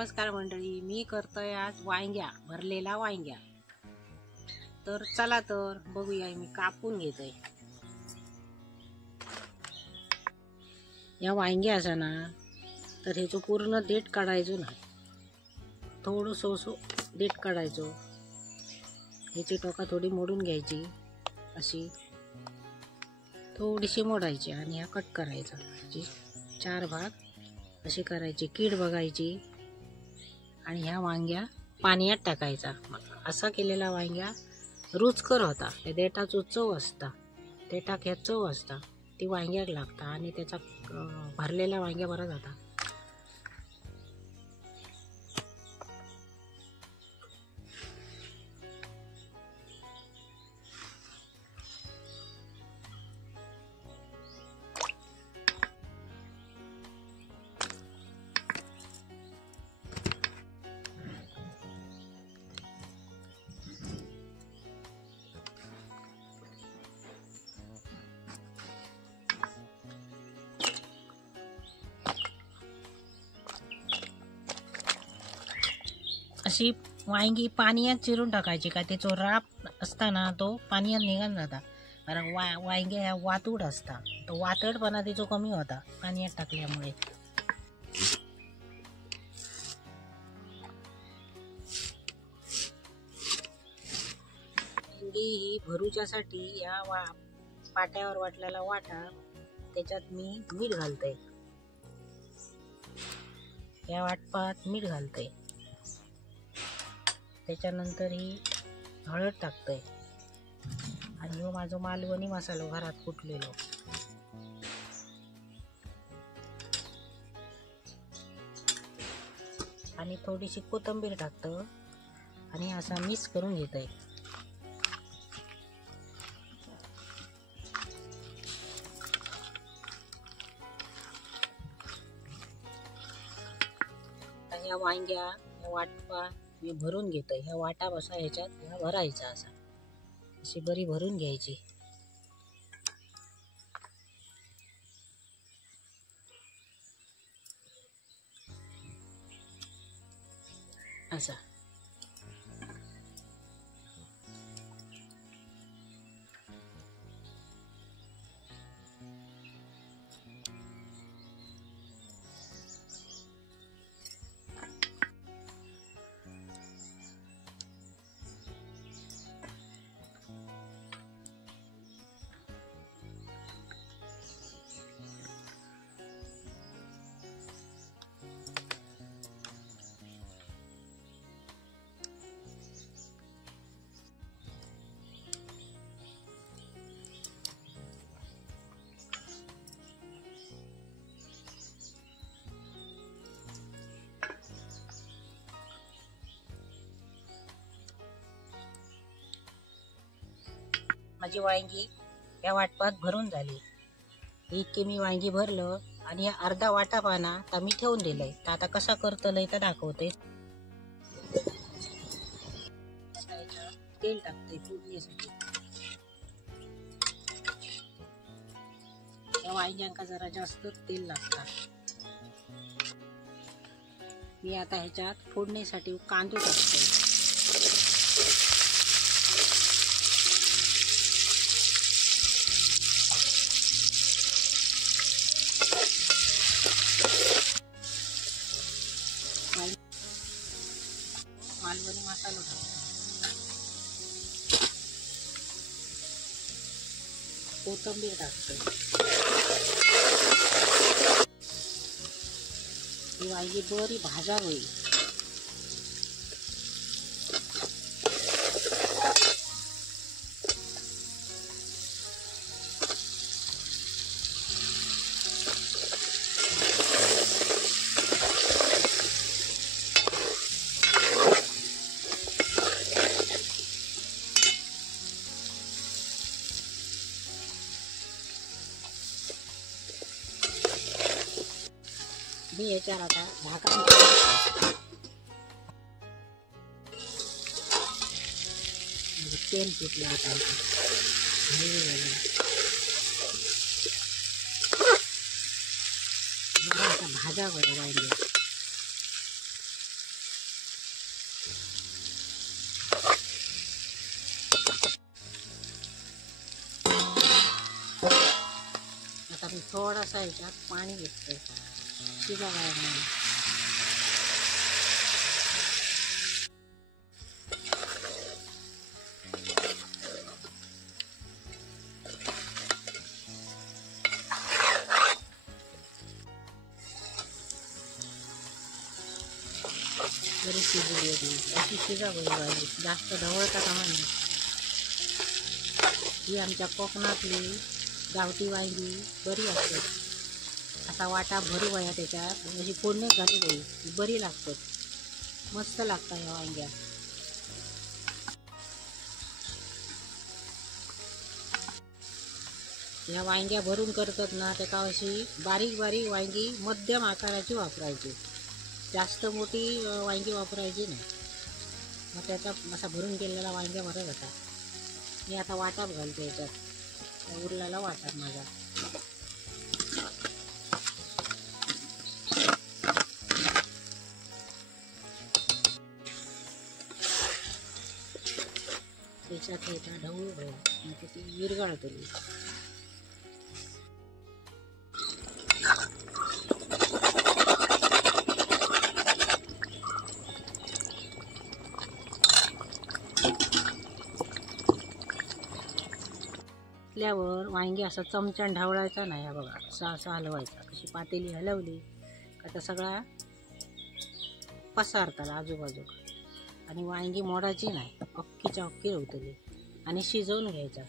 नमस्कार मंडळी, मी करतोय आज वांग्या, भरलेला वांग्या। तर चला तर बघूया, मी कापून घेतोय। या वांग्या असा ना तर ह्याचं पूर्ण देठ काढायचो ना, थोडंसं देठ काढायचो। ह्याची टोका थोडी मोडून घ्यायची, अशी थोडीशी मोडायची आणि हा कट करायचा। 4 भाग अशी करायची, कीड बघायची आणि ह्या वांग्या पाण्यात टाकायचा। असा केलेला वांग्या रुचकर होता। त्या देठाचं चव असता, देठाक ह्या चव असता, ती वांग्याक लागता आणि त्याचा भरलेला वांग्या बरा जाता। अशी वांगी पाण्यात चिरून टाकायची का त्याचा राप असताना तो पाण्यात निघून जाता। कारण वांग्या ह्या वातूड असता, तो वातडपणा त्याचा कमी होता पाण्यात टाकल्यामुळे। वांगी ही भरूच्यासाठी या पाट्यावर वाटलेला वाटा, त्याच्यात मी मीठ घालतोय। या वाटपात मीठ घालतोय, त्याच्यानंतर ही हळद टाकतोय आणि हो माझा मालवणी मसाला घरात कुटलेलो। आणि थोडीशी कोथिंबीर टाकतो आणि असा मिक्स करून घेतोय। ह्या वांग्या ह्या वाटपा मी भरून घेतोय। ह्या वाटा बसा ह्याच्यात ह्या भरायचा, अशी बरी भरून घ्यायची। असा माझी वांगी या वाटपात भरून झाली। इतकी मी वांगी भरलं आणि या अर्धा वाटा पाना आता मी ठेवून दिलंय। तर आता कसा करतलंय तर दाखवते। तेल टाकते फोडणीसाठी। या वांग्यांका जरा जास्त तेल लागतं। मी आता ह्याच्यात फोडणीसाठी कांदो टाकते। मालवणी मसाला टाकतो, कोथिंबीर टाकतो। ही वांगी बरी भाजावी। मी याच्यावर आता झाकण तेल सुटलं आता भाजा बरं वांगे। थोडासा याच्यात पाणी घेतलं शिजायला नाही. बरी शिजली होती, अशी शिजावी पाहिजे, जास्त ढवळता कामा नये. ही आमच्या कोकणातली गावठी वांगी बरी असते. असा वाटा भरू वया त्याच्यात अशी फोडणी घालू बाई, बरी लागतात, मस्त लागतात या वांग्या. या वांग्या भरून करतात ना, त्याका अशी बारीक बारीक वांगी मध्यम आकाराची वापरायची, जास्त मोठी वांगी वापरायची नाही. मग त्याचा असा भरून केलेला वांग्या बरं होता. मी आता वाटाप घालते याच्यात, उरलेला वाटाप माझा. त्याच्यात येता ढवळू घाल, म्हणजे ती विरघळतली. वर वांगी असं चमच्यान ढवळायचा नाही. हा बघा असा असा हलवायचा. अशी पातेली हलवली का तर सगळा पसारताला आजूबाजू. आणि वांगी मोडायची नाही, अख्खीच्या अख्खी होतली. आणि शिजवून घ्यायचा.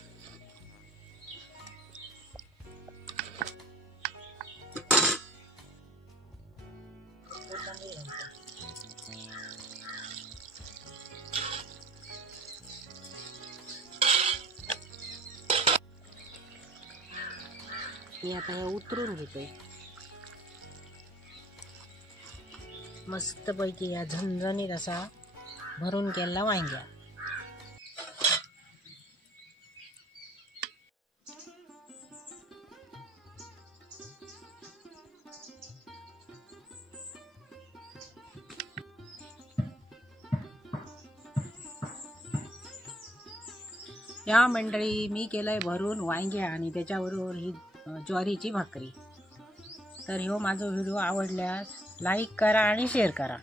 मी आता हे उतरून घेते. मस्तपैकी या झणझणीत असा भरून केलेला वांग्या. या मंडळी मी केलंय भरून वांग्या आणि त्याच्याबरोबर ही ज्वारीची भाकरी. तर ह्यो माझा व्हिडिओ आवडल्यास लाईक करा आणि शेअर करा.